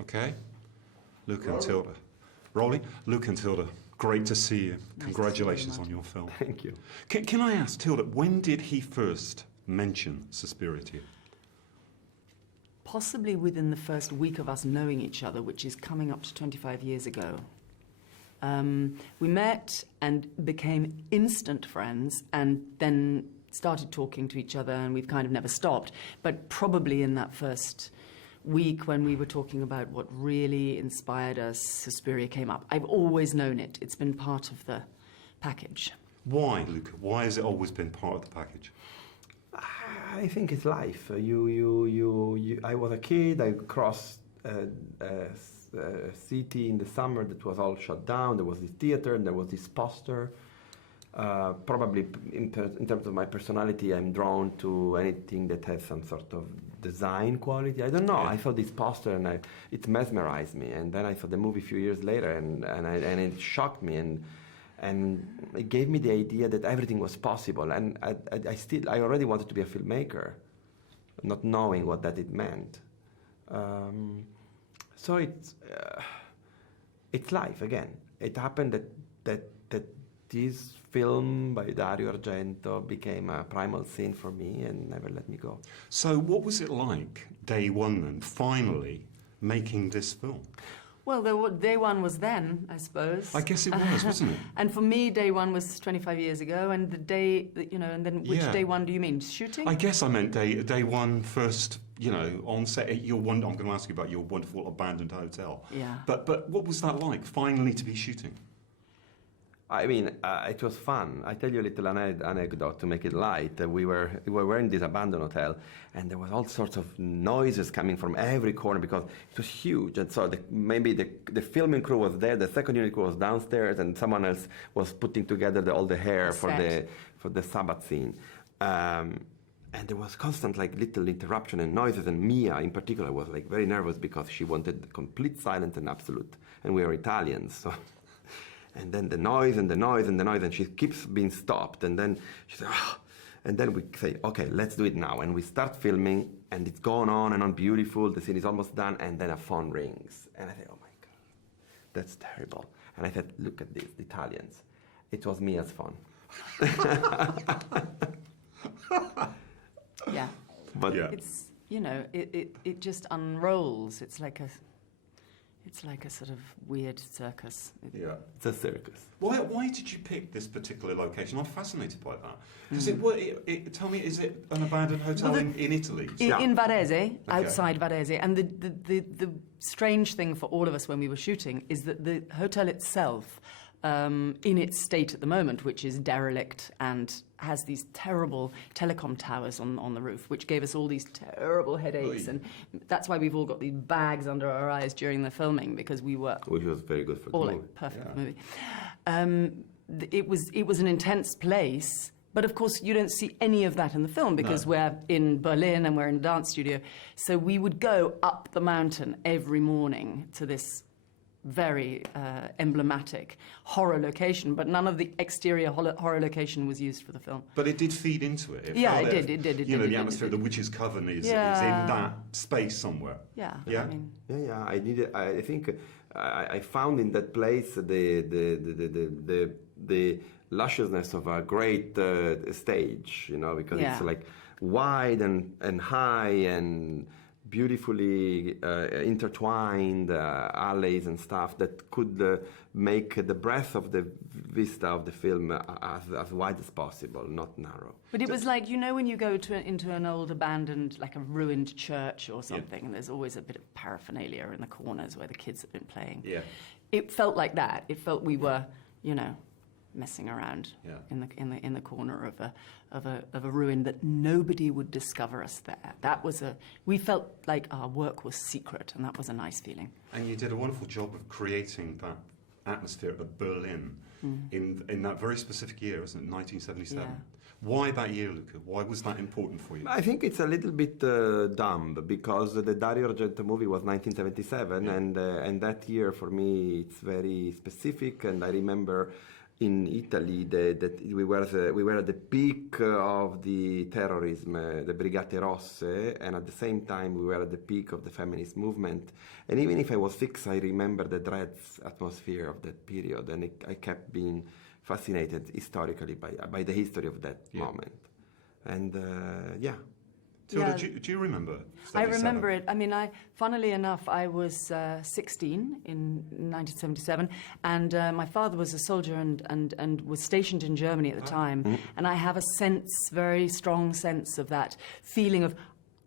Okay, Luca and Tilda. Rolling. Luca and Tilda, great to see you. Congratulations on your film. Thank you. Can I ask, Tilda, when did he first mention Suspiria to you? Possibly within the first week of us knowing each other, which is coming up to 25 years ago. We met and became instant friends and then started talking to each other, and we've kind of never stopped. But probably in that first week when we were talking about what really inspired us, Suspiria came up. I've always known it. It's been part of the package. Why, Luca? Why has it always been part of the package? I think it's life. I was a kid. I crossed a city in the summer that was all shut down. There was this theater and there was this poster. Probably in terms of my personality, I'm drawn to anything that has some sort of design quality. I don't know. Yeah. I saw this poster and it mesmerized me. And then I saw the movie a few years later and it shocked me. And it gave me the idea that everything was possible. And I already wanted to be a filmmaker, not knowing what that it meant. So it's life again. It happened that this film by Dario Argento became a primal sin for me and never let me go. So what was it like, day one then, finally making this film? Well, day one was then, I suppose. I guess it was, wasn't it? And for me, day one was 25 years ago, and the day, and then which day one do you mean? Shooting? I guess I meant day one first, on set. I'm going to ask you about your wonderful abandoned hotel. Yeah. But what was that like, finally to be shooting? I mean, it was fun. I tell you a little anecdote to make it light. We were in this abandoned hotel, and there was all sorts of noises coming from every corner because it was huge. And so maybe the filming crew was there, the second unit crew was downstairs, and someone else was putting together all the hair for the Sabbath scene. And there was constant little interruption and noises, and Mia in particular was very nervous because she wanted complete silence and absolute. And we are Italians, so. And then the noise and the noise and the noise, and she keeps being stopped. And then she said, oh. And then we say, okay, let's do it now. And we start filming, and it's going on and on, beautiful. The scene is almost done, and then a phone rings. And I say, oh my God, that's terrible. And I said, look at this, the Italians. It was Mia's phone. Yeah. But yeah. It's, it just unrolls. It's like a sort of weird circus. Yeah. It's a circus. Why did you pick this particular location? I'm fascinated by that. Because tell me, is it an abandoned hotel in Italy? In Varese, outside Varese. And the strange thing for all of us when we were shooting is that the hotel itself, in its state at the moment, which is derelict and has these terrible telecom towers on the roof, which gave us all these terrible headaches. And that's why we've all got these bags under our eyes during the filming, because we were... Which was very good for the movie. Perfect for the movie. It was an intense place, but of course you don't see any of that in the film because we're in Berlin and we're in a dance studio. So we would go up the mountain every morning to this very emblematic horror location, but none of the exterior horror location was used for the film. But it did feed into it. It did. The atmosphere of the Witch's Coven is in that space somewhere. Yeah. Yeah. I think I found in that place the lusciousness of a great stage, because it's wide and high and beautifully intertwined alleys and stuff that could make the breadth of the vista of the film as wide as possible, not narrow. But it was like, when you go into an old abandoned, like a ruined church or something, and there's always a bit of paraphernalia in the corners where the kids have been playing. Yeah. It felt like that. It felt we were, messing around in the corner of a ruin that nobody would discover us there. We felt like our work was secret, and that was a nice feeling. And you did a wonderful job of creating that atmosphere of Berlin in that very specific year, isn't it, 1977? Yeah. Why that year, Luca? Why was that important for you? I think it's a little bit dumb because the Dario Argento movie was 1977, and that year for me it's very specific, and I remember in Italy, that we were at the peak of the terrorism, the Brigate Rosse, and at the same time we were at the peak of the feminist movement. And even if I was 6, I remember the dreads atmosphere of that period, and I kept being fascinated historically by the history of that moment. And Tilda, do you remember? I remember it. I mean, funnily enough, I was 16 in 1977, and my father was a soldier and was stationed in Germany at the time. And I have a very strong sense of that feeling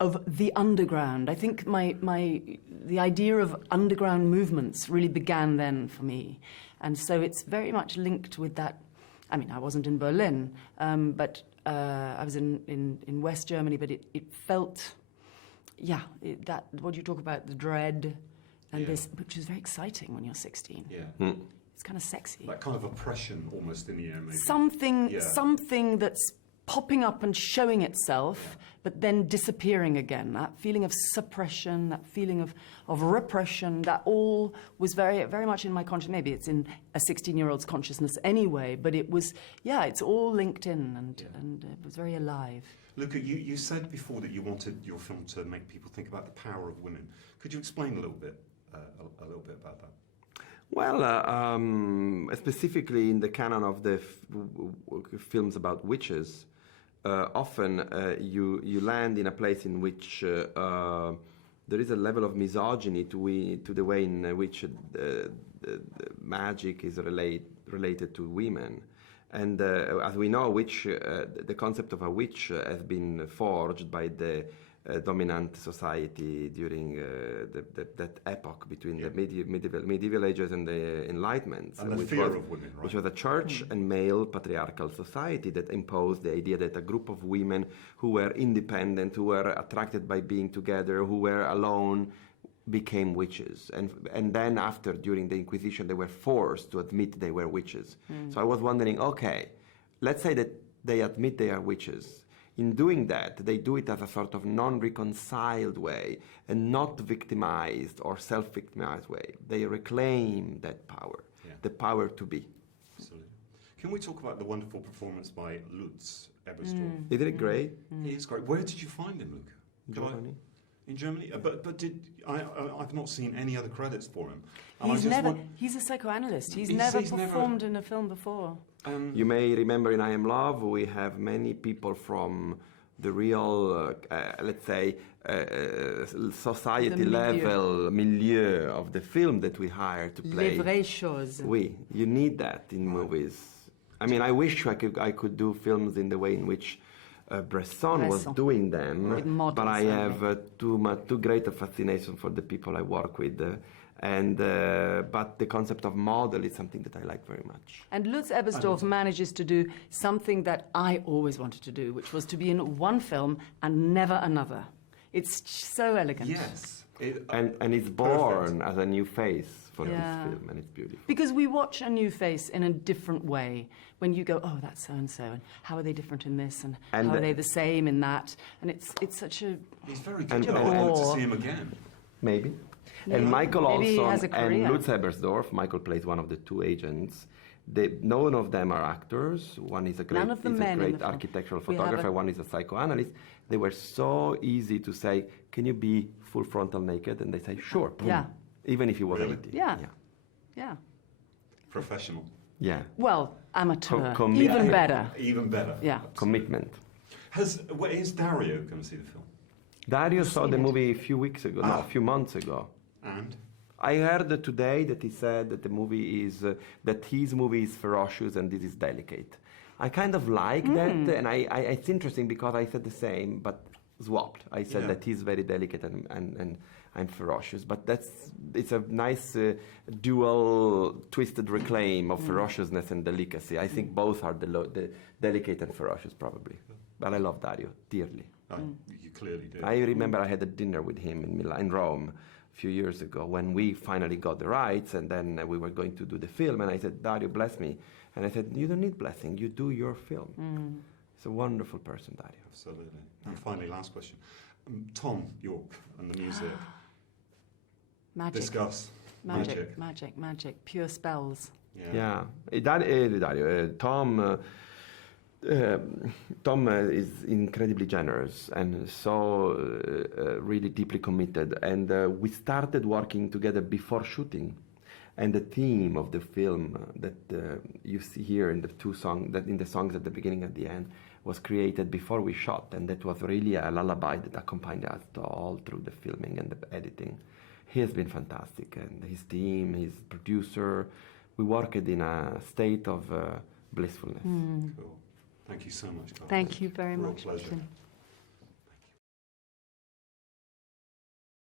of the underground. I think the idea of underground movements really began then for me. And so it's very much linked with that. I mean, I wasn't in Berlin, but I was in West Germany, but it felt, that what you talk about, the dread, and this, which is very exciting when you're 16. Yeah. It's kind of sexy. That kind of oppression almost in the air, maybe. Something that's popping up and showing itself, but then disappearing again. That feeling of suppression, that feeling of repression, that all was very, very much in my consciousness. Maybe it's in a 16-year-old's consciousness anyway, but it was, it's all linked in, and it was very alive. Luca, you said before that you wanted your film to make people think about the power of women. Could you explain a little bit about that? Well, specifically in the canon of the films about witches, often you land in a place in which there is a level of misogyny to the way in which the magic is related to women. And as we know, the concept of a witch has been forged by the dominant society during that epoch between the medieval ages and the Enlightenment, and the fear of women, right? Which was a church and male patriarchal society that imposed the idea that a group of women who were independent, who were attracted by being together, who were alone, became witches. And then after, during the Inquisition, they were forced to admit they were witches. So I was wondering, okay, let's say that they admit they are witches. In doing that, they do it as a sort of non-reconciled way and not victimized or self-victimized way. They reclaim that power, the power to be. Absolutely. Can we talk about the wonderful performance by Lutz Ebersdorf? Isn't it great? He is great. Where did you find him, Luca? Germany. In Germany? But I've not seen any other credits for him. He's a psychoanalyst. He's never performed in a film before. You may remember in I Am Love, we have many people from the real, let's say, society level milieu of the film that we hire to play. Les vraies choses. Oui, you need that in movies. I mean, I wish I could do films in the way in which Bresson was doing them, but I have too great a fascination for the people I work with. But the concept of model is something that I like very much. And Lutz Ebersdorf manages to do something that I always wanted to do, which was to be in one film and never another. It's so elegant. Yes. And it's born as a new face for this film, and it's beautiful. Because we watch a new face in a different way. When you go, oh, that's so-and-so, and how are they different in this, and how are they the same in that? And it's such a... He's very good. I would like to see him again. Maybe. And Michael Olson and Lutz Ebersdorf, Michael plays one of the two agents. None of them are actors. One is a great architectural photographer, one is a psychoanalyst. They were so easy to say, can you be full frontal naked? And they say, sure. Boom. Yeah. Even if he was 80. Yeah. Professional. Yeah. Well, amateur. Even better. Even better. Yeah. Commitment. Is Dario going to see the film? Dario saw the movie a few months ago. And? I heard today that he said that that his movie is ferocious and this is delicate. I kind of like that, and it's interesting because I said the same, but swapped. I said that he's very delicate and I'm ferocious, but it's a nice dual twisted reclaim of ferociousness and delicacy. I think both are the delicate and ferocious, probably. But I love Dario dearly. You clearly do. I remember I had a dinner with him in Rome a few years ago when we finally got the rights, and then we were going to do the film, and I said, Dario, bless me. And I said, you don't need blessing, you do your film. He's a wonderful person, Dario. Absolutely. And finally, last question. Tom York and the music. Magic. Discuss. Magic. Pure spells. Yeah. Dario, Tom is incredibly generous and so really deeply committed. And we started working together before shooting. And the theme of the film that you see here in the two songs, that in the songs at the beginning and the end, was created before we shot, and that was really a lullaby that accompanied us all through the filming and the editing. He has been fantastic, and his team, his producer, we worked in a state of blissfulness. Cool. Thank you so much, Carl. Thank you very Real much. pleasure. Martin.